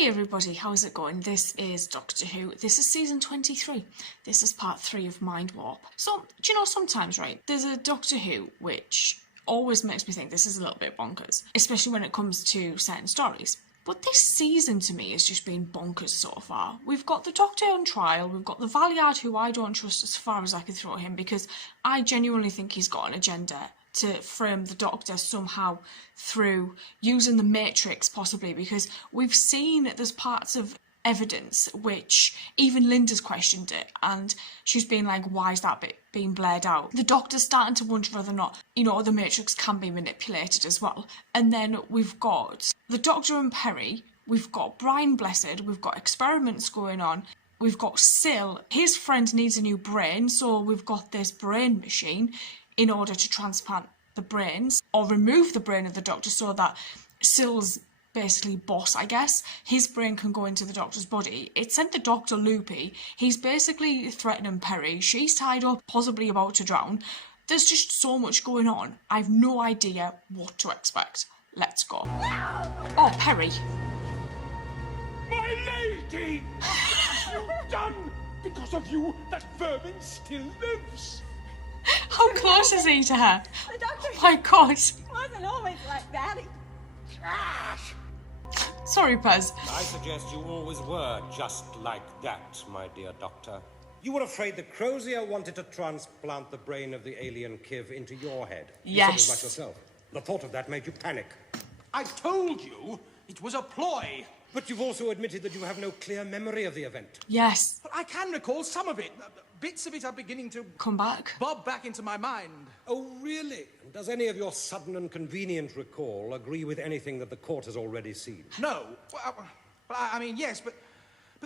Hey everybody, how's it going? This is Doctor Who. This is season 23. This is part 3 of Mindwarp. So, do you know, sometimes, right, there's a Doctor Who which always makes me think this is a little bit bonkers, especially when it comes to certain stories. But this season to me has just been bonkers so far. We've got the Doctor on trial, we've got the Valiard who I don't trust as far as I can throw him because I genuinely think he's got an agenda to frame the Doctor somehow through using the Matrix possibly, because we've seen that there's parts of evidence which even Linda's questioned it and she's been like, why is that bit being blared out? The Doctor's starting to wonder whether or not, you know, the Matrix can be manipulated as well. And then we've got the Doctor and Perry, we've got Brian Blessed, we've got experiments going on, we've got Syl, his friend needs a new brain, so we've got this brain machine in order to transplant the brains or remove the brain of the Doctor so that Syl's basically boss, I guess, his brain can go into the Doctor's body. It sent the Doctor loopy. He's basically threatening Perry. She's tied up, possibly about to drown. There's just so much going on. I've no idea what to expect. Let's go. Oh, Perry. My lady! What have you done? Because of you, that vermin still lives. How close is he to her? The Doctor My God. wasn't always like that. Trash! Sorry, Pez. I suggest you always were just like that, my dear Doctor. You were afraid that Crozier wanted to transplant the brain of the alien Kiv into your head. Yes. You said as much yourself. The thought of that made you panic. I told you it was a ploy. But you've also admitted that you have no clear memory of the event. Yes. But I can recall some of it. Bits of it are beginning to Come back. bob back into my mind. Oh, really? Does any of your sudden and convenient recall agree with anything that the court has already seen? No. Well, I mean, yes, but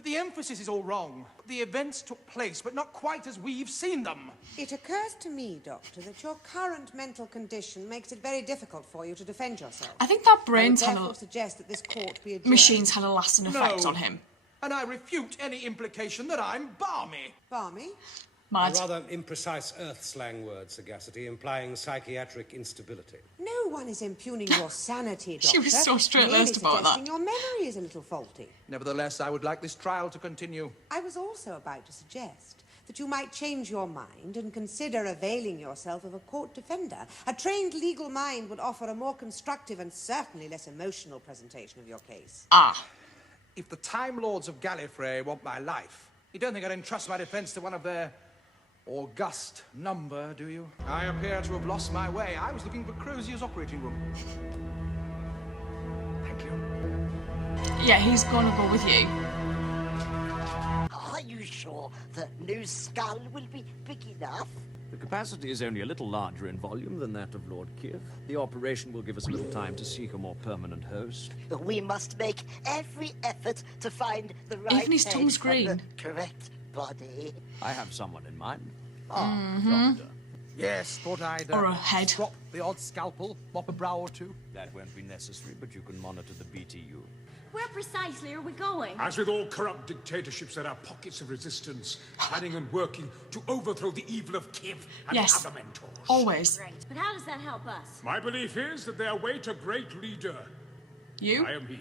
the emphasis is all wrong. The events took place, but not quite as we've seen them. It occurs to me, Doctor, that your current mental condition makes it very difficult for you to defend yourself. I think that I would brain's had therefore a... suggest that this court be adjourned. machine's had a lasting effect No. on him. And I refute any implication that I'm balmy. Barmy? Mad. A rather imprecise Earth slang word, Sagacity, implying psychiatric instability. No one is impugning your sanity, Doctor. She was so straight-laced Merely about that. suggesting your memory is a little faulty. Nevertheless, I would like this trial to continue. I was also about to suggest that you might change your mind and consider availing yourself of a court defender. A trained legal mind would offer a more constructive and certainly less emotional presentation of your case. Ah. If the Time Lords of Gallifrey want my life, you don't think I'd entrust my defense to one of their august number, do you? I appear to have lost my way. I was looking for Crozier's operating room. Thank you. Yeah, he's gonna go with you. Are you sure the new skull will be big enough? The capacity is only a little larger in volume than that of Lord Kiv. The operation will give us a little time to seek a more permanent host. We must make every effort to find the right Even his head tongue's from green. the correct body. I have someone in mind. Doctor. Yes, thought I'd Or a head. drop the odd scalpel, mop a brow or two. That won't be necessary, but you can monitor the BTU. Where precisely are we going? As with all corrupt dictatorships, there are pockets of resistance, planning and working to overthrow the evil of Kiv and Yes. the other mentors. Always. Great. But how does that help us? My belief is that they await a great leader. You? I am he.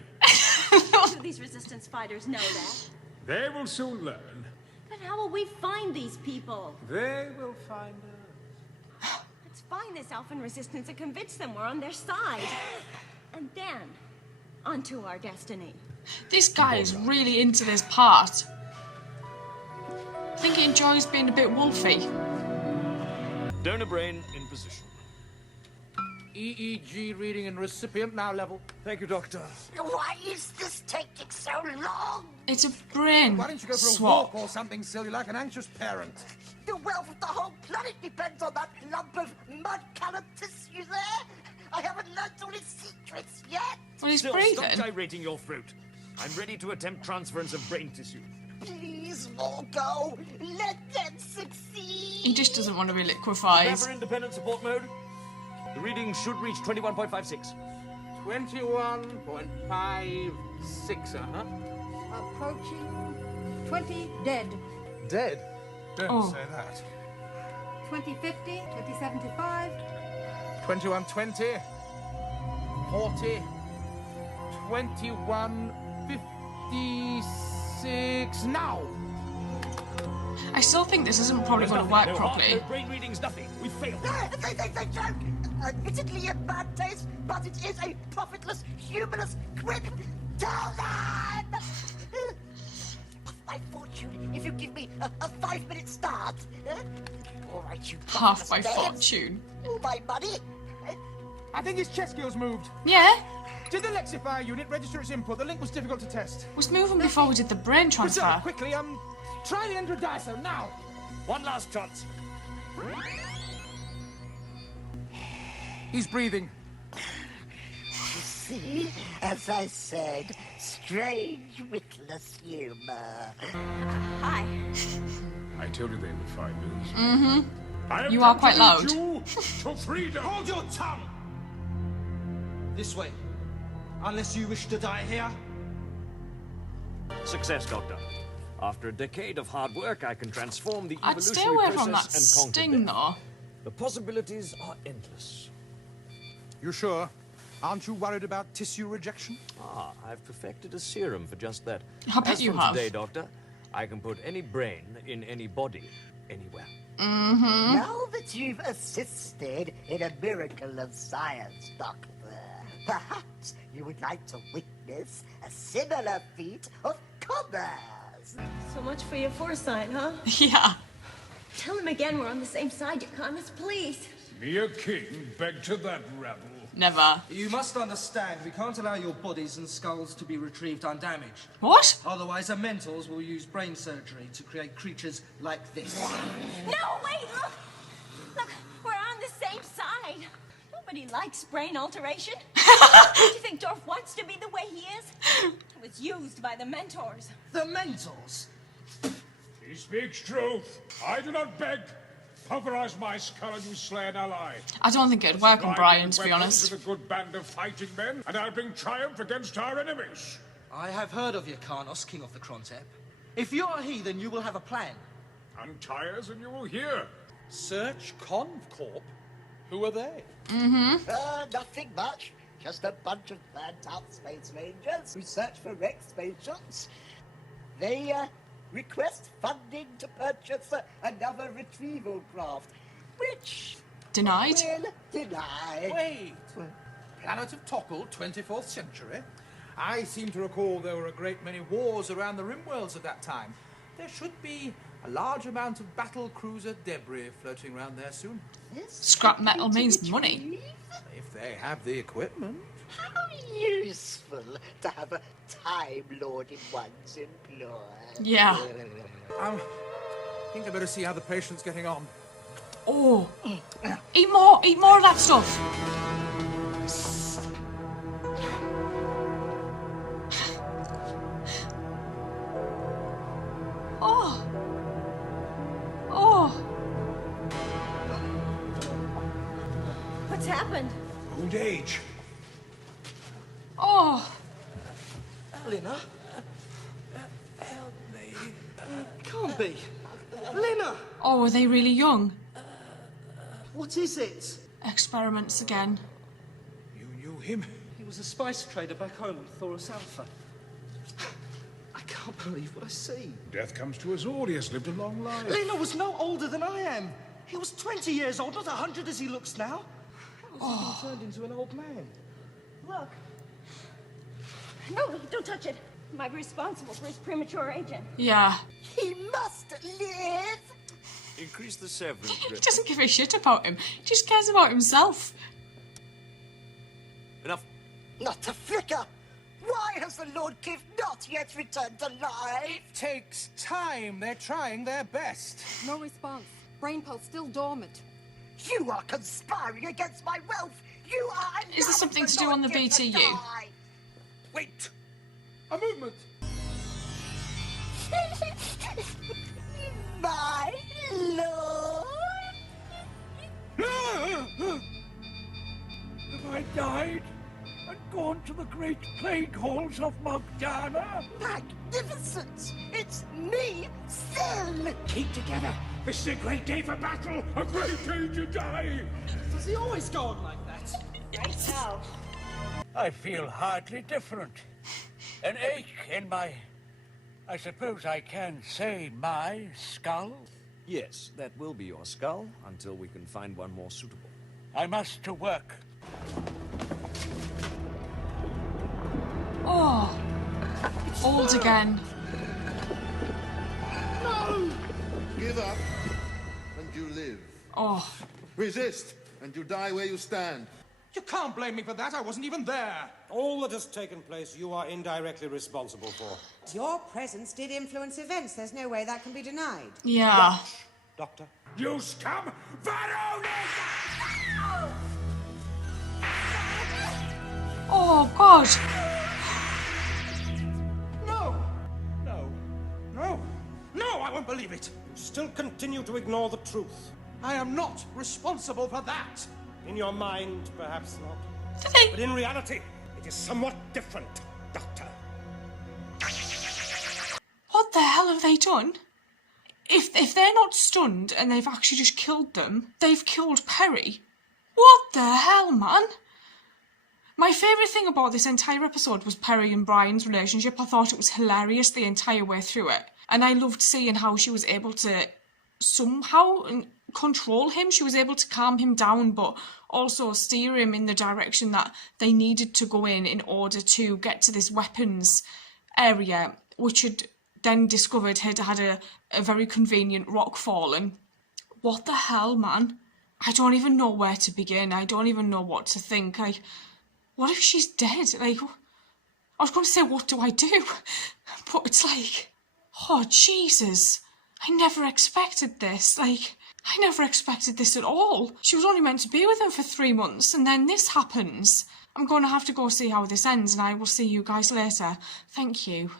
Do these resistance fighters know that? They will soon learn. But how will we find these people? They will find us. Let's find this elfin resistance and convince them we're on their side. And then, onto our destiny. This guy is really into this part. I think he enjoys being a bit wolfy. Donor brain in position. EEG reading and recipient now level. Thank you, Doctor. Why is this taking so long? It's a brain Why don't you go for a swap. walk or something silly like an anxious parent? The wealth of the whole planet depends on that lump of mud-colored tissue there. I haven't learned all its secrets yet. Well, he's Still, breathing. stop gyrating your throat. I'm ready to attempt transference of brain tissue. Please, Morgo, let them succeed. He just doesn't want to be liquefied. Prepare for independent support mode. The reading should reach 21.56. 21.56, Approaching 20 dead. Dead? Don't Oh. say that. 2050, 2075. 2120, 40, 2150. 56 now. I still think this isn't probably going to work properly. No brain readings, nothing. We failed. They joke. Admittedly in bad taste, but it is a profitless, humorless quip. Tell them! My fortune if you give me a 5-minute start. All right, you Half my bastards. fortune. All my money. I think his chest skills moved. Yeah. Did the Lexifier unit register its input? The link was difficult to test. Was moving before we did the brain Priscilla, transfer. quickly, try the Androdiso now. One last chance. He's breathing. See, as I said, strange, witless humor. Hi. I told you they would find us. Mm-hmm. You are quite loud. You to freedom. Hold your tongue! This way. Unless you wish to die here. Success, Doctor. After a decade of hard work, I can transform the I'd stay evolutionary away from that process and conquer sting, death. though. The possibilities are endless. You sure? Aren't you worried about tissue rejection? Ah, I've perfected a serum for just that. I bet As you from have. today, Doctor, I can put any brain in any body, anywhere. Mm-hmm. Now that you've assisted in a miracle of science, Doctor, perhaps you would like to witness a similar feat of commerce. So much for your foresight, huh? Yeah. Tell him again we're on the same side, you commies, please. Mere king beg to that rabble. Never. You must understand, we can't allow your bodies and skulls to be retrieved undamaged. What? Otherwise, our mentors will use brain surgery to create creatures like this. No, wait, look! Look, we're on the same side. Nobody likes brain alteration. Do you think Dorf wants to be the way he is? It was used by the mentors. The mentors? He speaks truth. I do not beg. Pulverize my skull and you slay an ally. I don't think it'd work on Brian, to be honest. With a good band of fighting men, and I'll bring triumph against our enemies. I have heard of Yrkanos, king of the Krontep. If you are he, then you will have a plan. Untie us and you will hear. Search Concorp? Who are they? Mm-hmm. Nothing much. Just a bunch of burnt-out space rangers who search for wrecked spaceships. They, request funding to purchase another retrieval craft, which... Denied? will deny. Wait. Planet of Topple, 24th century? I seem to recall there were a great many wars around the Rimworlds at that time. There should be a large amount of battle cruiser debris floating around there soon. Scrap metal means money. If they have the equipment. How useful to have a Time Lord in one's employ. Yeah. I think I better see how the patient's getting on. Oh. Eat more of that stuff. Oh. Oh. What's happened? Old age. Oh. Lina? Help me. Can't be. Lina! Oh, were they really young? What is it? Experiments again. You knew him? He was a spice trader back home on Thoros Alpha. I can't believe what I see. Death comes to us all. He has lived a long life. Lina was no older than I am. He was 20 years old, not 100 as he looks now. How has he been turned into an old man? Look. No, don't touch it. Might be responsible for his premature aging. Yeah. He must live! Increase the severance He rate. doesn't give a shit about him. He just cares about himself. Enough. Not a flicker! Why has the Lord Kiv not yet returned to life? It takes time. They're trying their best. No response. Brain pulse still dormant. You are conspiring against my wealth! You are Is there something to do on the BTU? Wait! A movement! My Lord! Have I died and gone to the great plague halls of Mogdana? Magnificent! It's me, Sil! Keep together. This is a great day for battle, a great day to die. Does he always go on like that? Right now. I feel hardly different. An ache in my... I suppose I can say my skull? Yes, that will be your skull, until we can find one more suitable. I must to work. Oh, old again. No! Give up, and you live. Oh. Resist, and you die where you stand. You can't blame me for that. I wasn't even there. All that has taken place, you are indirectly responsible for. Your presence did influence events. There's no way that can be denied. Yeah. Doctor? You scum! Veronica! Oh, God. No! No, I won't believe it. You still continue to ignore the truth. I am not responsible for that. In your mind, perhaps not. Did they... But in reality, it is somewhat different, Doctor. What the hell have they done? If they're not stunned and they've actually just killed them, they've killed Perry. What the hell, man? My favourite thing about this entire episode was Perry and Brian's relationship. I thought it was hilarious the entire way through it. And I loved seeing how she was able to somehow control him. She was able to calm him down, but also steer him in the direction that they needed to go in order to get to this weapons area, which had then discovered had a very convenient rock fallen. What the hell, man? I don't even know where to begin. I don't even know what to think. What if she's dead? Like, I was going to say, what do I do? But it's like, oh, Jesus. I never expected this. Like, I never expected this at all. She was only meant to be with him for 3 months, and then this happens. I'm going to have to go see how this ends, and I will see you guys later. Thank you.